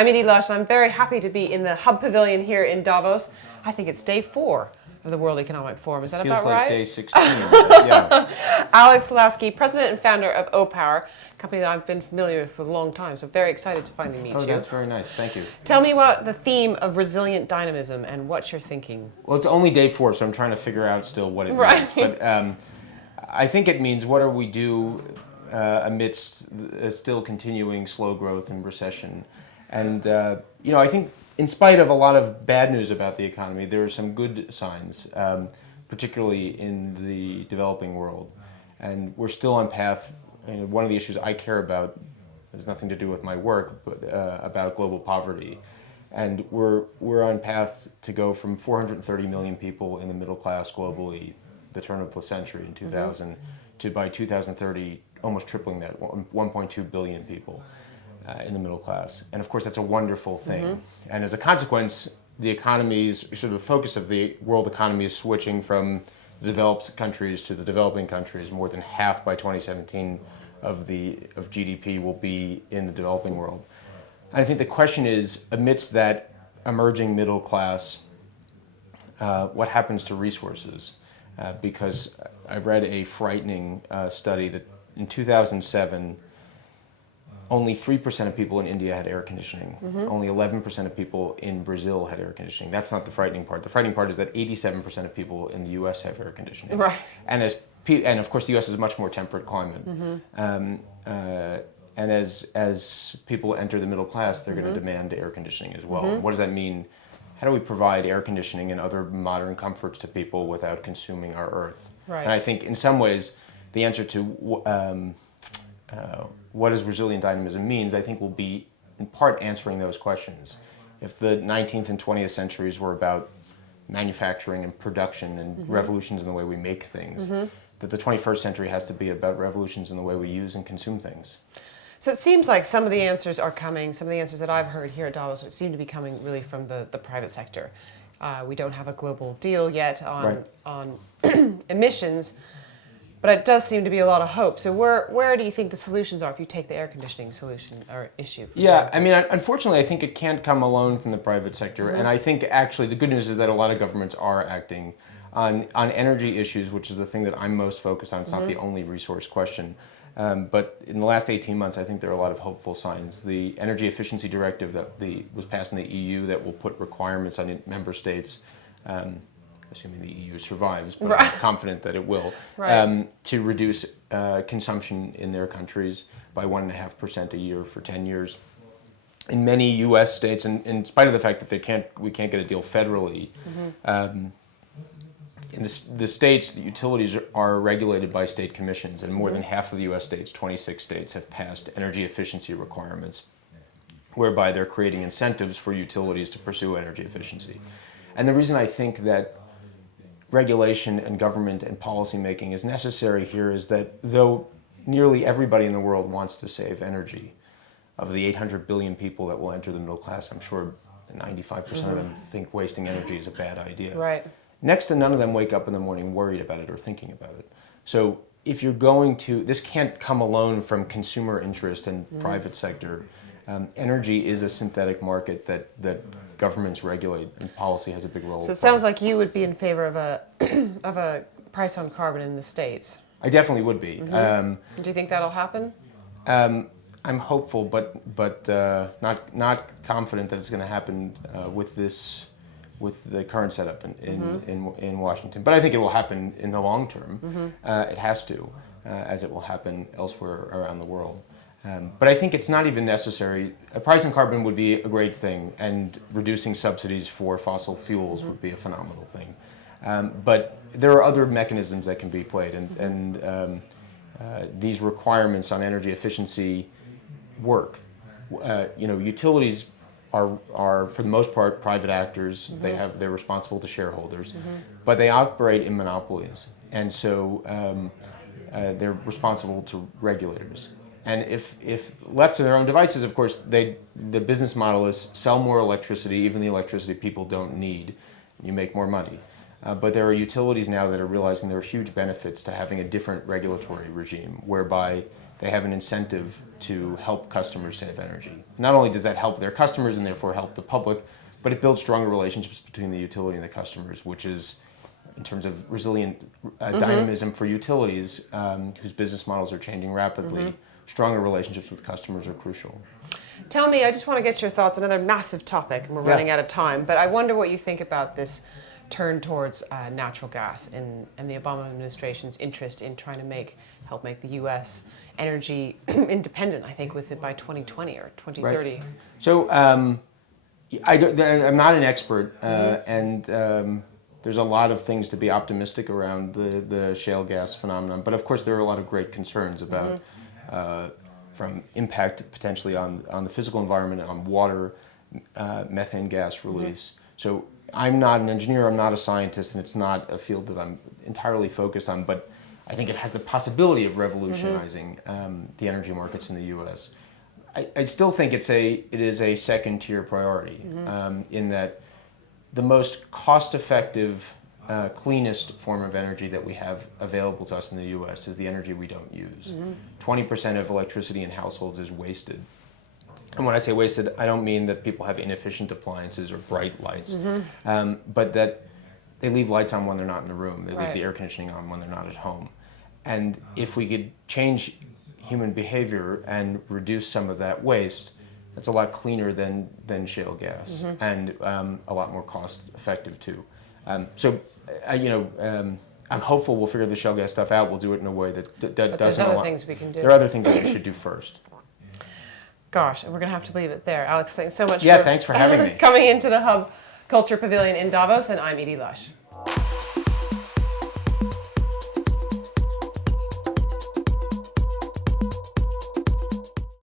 I'm Edie Lush, and I'm very happy to be in the Hub Pavilion here in Davos. I think it's day 4 of the World Economic Forum. Is that about right? Feels like day 16. Yeah. Alex Laskey, president and founder of OPOWER, a company that I've been familiar with for a long time, so very excited to finally meet you. Oh, that's very nice. Thank you. Tell me about the theme of resilient dynamism and what you're thinking. Well, it's only day 4, so I'm trying to figure out still what it Right. means. But I think it means what do we do amidst still continuing slow growth and recession. And, I think in spite of a lot of bad news about the economy, there are some good signs, particularly in the developing world. And we're still on path. One of the issues I care about has nothing to do with my work, but about global poverty. And we're on path to go from 430 million people in the middle class globally, the turn of the century in 2000, to by 2030, almost tripling that, 1.2 billion people in the middle class. And of course, that's a wonderful thing. And as a consequence, the economies, sort of the focus of the world economy is switching from the developed countries to the developing countries. More than half by 2017 of GDP will be in the developing world. And I think the question is, amidst that emerging middle class, what happens to resources? Because I read a frightening study that in 2007, only 3% of people in India had air conditioning. Only 11% of people in Brazil had air conditioning. That's not the frightening part. The frightening part is that 87% of people in the U.S. have air conditioning. Right. And of course, the U.S. is a much more temperate climate. And as people enter the middle class, they're going to demand air conditioning as well. What does that mean? How do we provide air conditioning and other modern comforts to people without consuming our earth? Right. And I think in some ways, the answer to what does resilient dynamism means, I think will be in part answering those questions. If the 19th and 20th centuries were about manufacturing and production and revolutions in the way we make things, that the 21st century has to be about revolutions in the way we use and consume things. So it seems like some of the answers are coming, some of the answers that I've heard here at Davos seem to be coming really from the private sector. We don't have a global deal yet on emissions, but it does seem to be a lot of hope. So where do you think the solutions are if you take the air conditioning solution or issue? Yeah, I mean, unfortunately, I think it can't come alone from the private sector. And I think actually the good news is that a lot of governments are acting on energy issues, which is the thing that I'm most focused on. It's not the only resource question. But in the last 18 months, I think there are a lot of hopeful signs. The Energy Efficiency Directive that was passed in the EU that will put requirements on member states, assuming the EU survives, but I'm confident that it will, to reduce consumption in their countries by 1.5% a year for 10 years. In many U.S. states, and in spite of the fact that we can't get a deal federally, in the states, the utilities are regulated by state commissions, and more than half of the U.S. states, 26 states, have passed energy efficiency requirements, whereby they're creating incentives for utilities to pursue energy efficiency. And the reason I think that regulation and government and policy making is necessary here is that though nearly everybody in the world wants to save energy, of the 800 billion people that will enter the middle class, I'm sure 95% of them think wasting energy is a bad idea. Right. Next to none of them wake up in the morning worried about it or thinking about it. So if you're going to, this can't come alone from consumer interest and private sector. Energy is a synthetic market that governments regulate, and policy has a big role. So it sounds like you would be in favor of a price on carbon in the States. I definitely would be. Do you think that'll happen? I'm hopeful, but not confident that it's going to happen with the current setup in Washington. But I think it will happen in the long term. It has to, as it will happen elsewhere around the world. But I think it's not even necessary. A price on carbon would be a great thing, and reducing subsidies for fossil fuels would be a phenomenal thing. But there are other mechanisms that can be played, and these requirements on energy efficiency work. Utilities are for the most part private actors. They're responsible to shareholders, but they operate in monopolies, and so they're responsible to regulators. And if left to their own devices, of course, the business model is sell more electricity, even the electricity people don't need, and you make more money. But there are utilities now that are realizing there are huge benefits to having a different regulatory regime, whereby they have an incentive to help customers save energy. Not only does that help their customers and therefore help the public, but it builds stronger relationships between the utility and the customers, which is, in terms of resilient dynamism for utilities whose business models are changing rapidly, stronger relationships with customers are crucial. Tell me, I just want to get your thoughts, another massive topic, and we're running out of time, but I wonder what you think about this turn towards natural gas and the Obama administration's interest in trying to help make the U.S. energy independent, I think, with it by 2020 or 2030. Right. So I'm not an expert, and there's a lot of things to be optimistic around the shale gas phenomenon, but of course there are a lot of great concerns about from impact potentially on the physical environment, on water, methane gas release. So I'm not an engineer, I'm not a scientist, and it's not a field that I'm entirely focused on, but I think it has the possibility of revolutionizing the energy markets in the U.S. I still think it is a second-tier priority in that the most cost-effective, cleanest form of energy that we have available to us in the U.S. is the energy we don't use. 20% of electricity in households is wasted. And when I say wasted, I don't mean that people have inefficient appliances or bright lights, but that they leave lights on when they're not in the room. They leave the air conditioning on when they're not at home. And if we could change human behavior and reduce some of that waste, that's a lot cleaner than shale gas and a lot more cost effective too. I'm hopeful we'll figure the shale gas stuff out. We'll do it in a way that doesn't. There's other things we can do. There are other things that we should do first. Gosh, and we're going to have to leave it there. Alex, thanks so much thanks for having me. Coming into the Hub Culture Pavilion in Davos, and I'm Edie Lush.